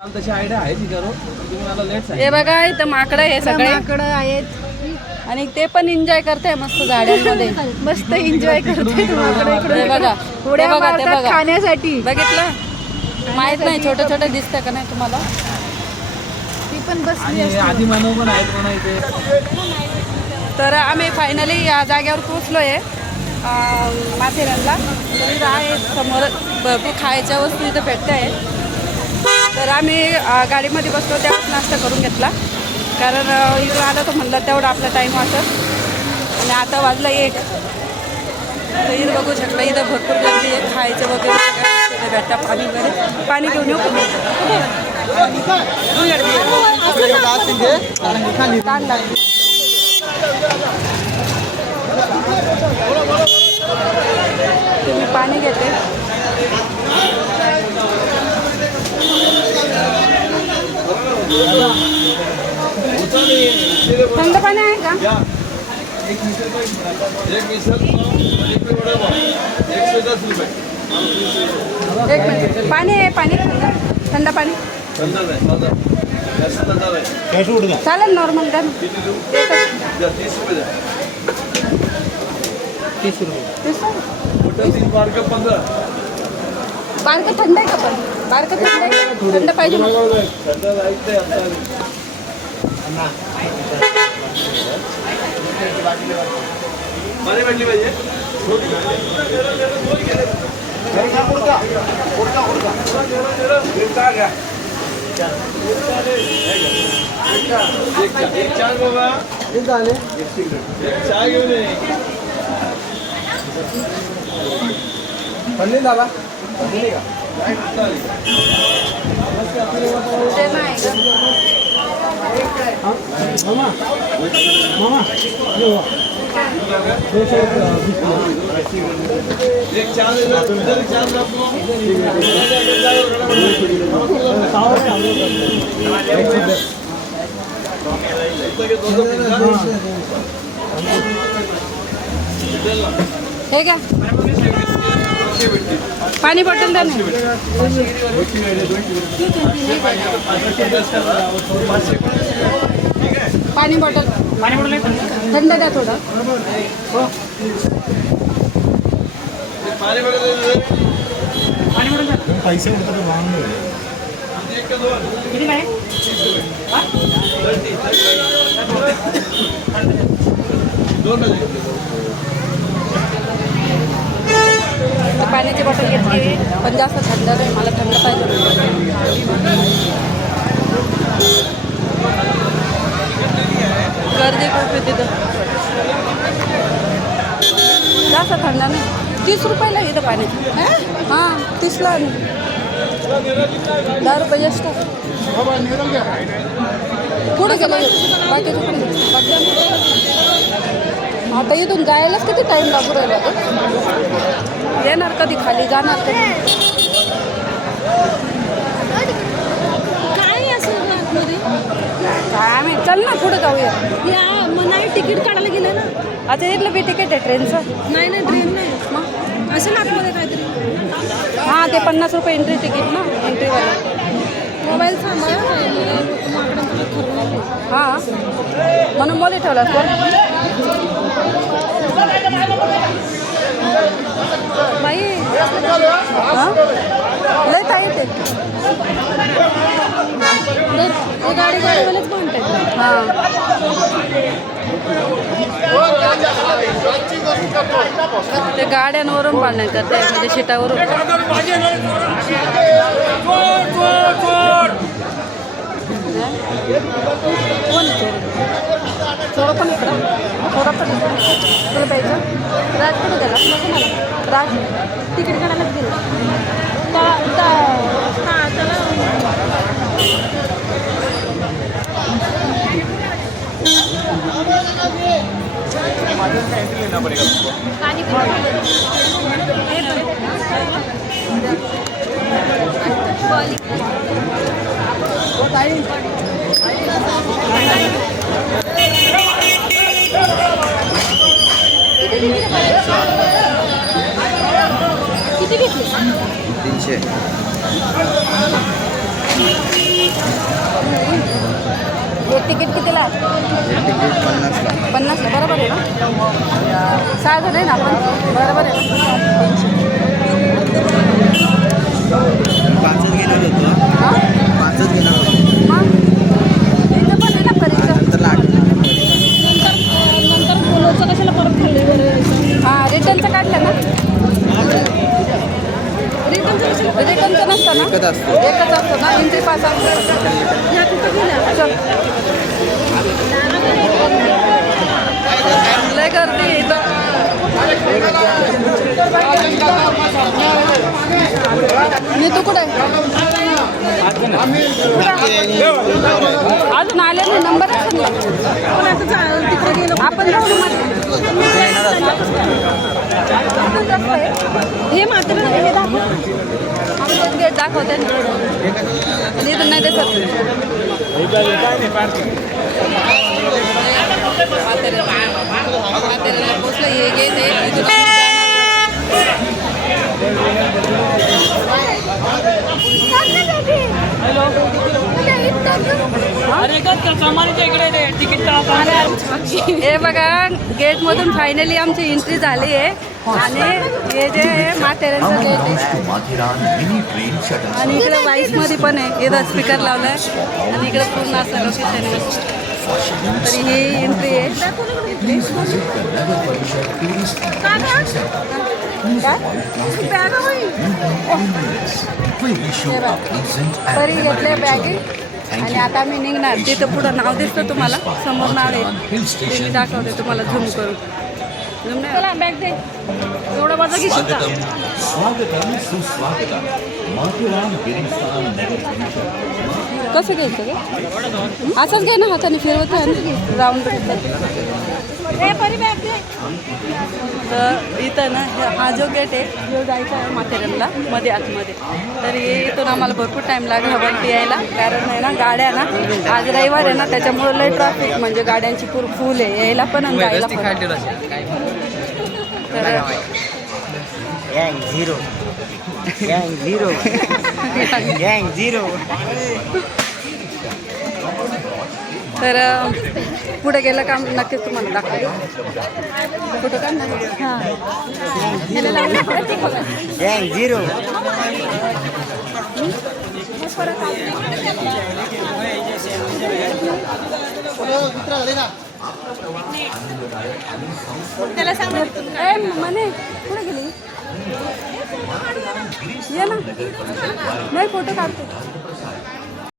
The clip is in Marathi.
तशी आयडिया आहे ती करू तुम्ही मला लेट हे बघा इथं माकडं हे सगळे माकडं आहेत आणि ते पण एन्जॉय करताय मस्त झाडांमध्ये. मस्त एन्जॉय करतायत माकडं हे इकडे बघा उड्या ते बघा ते मारतात बघा खाण्यासाठी. बघितलं माहित नाही छोटं छोटं दिसतं का नाही तुम्हाला. ती पण बसली आणि असते. आधी मानव पण आहेत कोणा इथे. तर आम्ही फायनली या जागेवर पोचलो आहे माथेरानला. तर इथं आहे समोर भरपूर खायच्या वस्तू इथं भेटत आहे. तर आम्ही गाडीमध्ये बसलो त्यावेळेस नाश्ता करून घेतला कारण इथं आलं तर म्हणलं तेवढं आपला टाईम वाचत. आणि आता वाजलं 1. तर इथं बघू शकता इथं भरपूर गर्दी आहे. खायचं वगैरे सगळं भेटतं. पाणी वगैरे पाणी घेऊन येऊ ताण लागली. मी पाणी घेते. थंड पाणी आहे का? एक मिनिट पाणी आहे पाणी थंड पाणी चालेल नॉर्मल का 30 रुपये. बारकं थंड आहे का पण बारकं थंड आहे का? थंड पाहिजे ते नाही हे घ्या पाणी बॉटल द्या ना. पाणी बॉटल थंड द्या थोडं. पैसे पाण्याची बॉटल घेतली पण जास्त थंड नाही मला थंड पाहिजे. गर्दी खूप आहे तिथं जास्त थंड नाही. 30 रुपयाला इथं पाणी. हां 30ला 10 रुपये जास्त. कुठे गेलं बाकी आता इथून जायलाच किती टाईम लागू राहिला. येणार कधी खाली जाणार कधी काय असं आतमध्ये काय आम्ही चल ना पुढे जाऊया. या मग नाही तिकीट काढायला गेलं ना. आता इथलं बी तिकीट आहे ट्रेनचं. नाही नाही ट्रेन नाही मग असं ना आतमध्ये काहीतरी. हां ते 50 रुपये एंट्री तिकीट ना एंट्रीवाला. मोबाईल सांभाळा हां म्हणून मोली ठेवला कोण बाई. हां लय टाईट आहे. ते गाडी गाडीवालेच म्हणतात. हां ते गाड्यांवरून पाळण्या करते म्हणजे शिटावरून. कोण थोडं पण इकडं थोडं पण तुला पाहिजे. राज कुठं गेला नको मला. राज तिकीट काढायलाच गेलं. हां त्याला किती घेतली? 300. तिकीट कितीला आहे? तिकीट 50ला. 50ला बरोबर आहे ना? 6 जण आहे ना आपण, बरोबर आहे ना? 300. 5च घेणार होतो. हां 5च घेणार होतो. मग इथं पण आहे ना परीक्षा. नंतर लाट नंतर बोलवचं कशाला परत खाल्ले बरं हां रिटर्नचं काढलं ना? रिटर्नचं नसतं ना? एकच असतो. एकच असतो ना एंट्री पास असतो. ह्या कुठं गेल्या चल. लय गर्दी आहे इथं. नीतू कुठे आहे? अजून आले नाही नंबर असेल ना? पण आता तिकडे गेलो आपण जाऊ ना मग. हे मात्र हे दाखव आमचं गेट दाखवते ना आणि इथं नाही दिसत. म्हाताऱ्याला पोचलं हे गेट आहे इथून आम्ही हे बघा गेटमधून फायनली आमची एंट्री झाली आहे आणि हे जे माथेरानचं गेट आहे आणि इकडे वाईसमध्ये पण आहे. इथं स्पीकर लावला आहे आणि इकडे पूर्ण असं लोकेशन आहे. तरी ही एंट्री आहे. तरी घेतले बॅगे आणि आता आम्ही निघणार. तिथं पुढं नाव दिसतं तुम्हाला, समोर नाव आहे ते मी दाखवते तुम्हाला झूम करून. झूम नाही चला बॅग दे एवढं माझं घेशील का कसं घ्यायचं का? असंच घे ना हाताने फिरवत राऊंड. ए परी बॅग दे तर इथं ना हा जो गेट आहे जो जायचा आहे माथेरानला मध्ये आतमध्ये, तर इथून आम्हाला भरपूर टाईम लागला वरती यायला. कारण आहे ना गाड्या ना आज रविवार आहे ना त्याच्यामुळे लय ट्रॅफिक म्हणजे गाड्यांची फुल आहे यायला पण आणि जायला पण. तर गँग झिरो. तर पुढे गेलं का नक्कीच तुम्हाला दाखवतो. कुठं का नाही हां गँग झिरो. त्याला सांग म्हणे कुठे गेली ये ना नाही फोटो काढतो.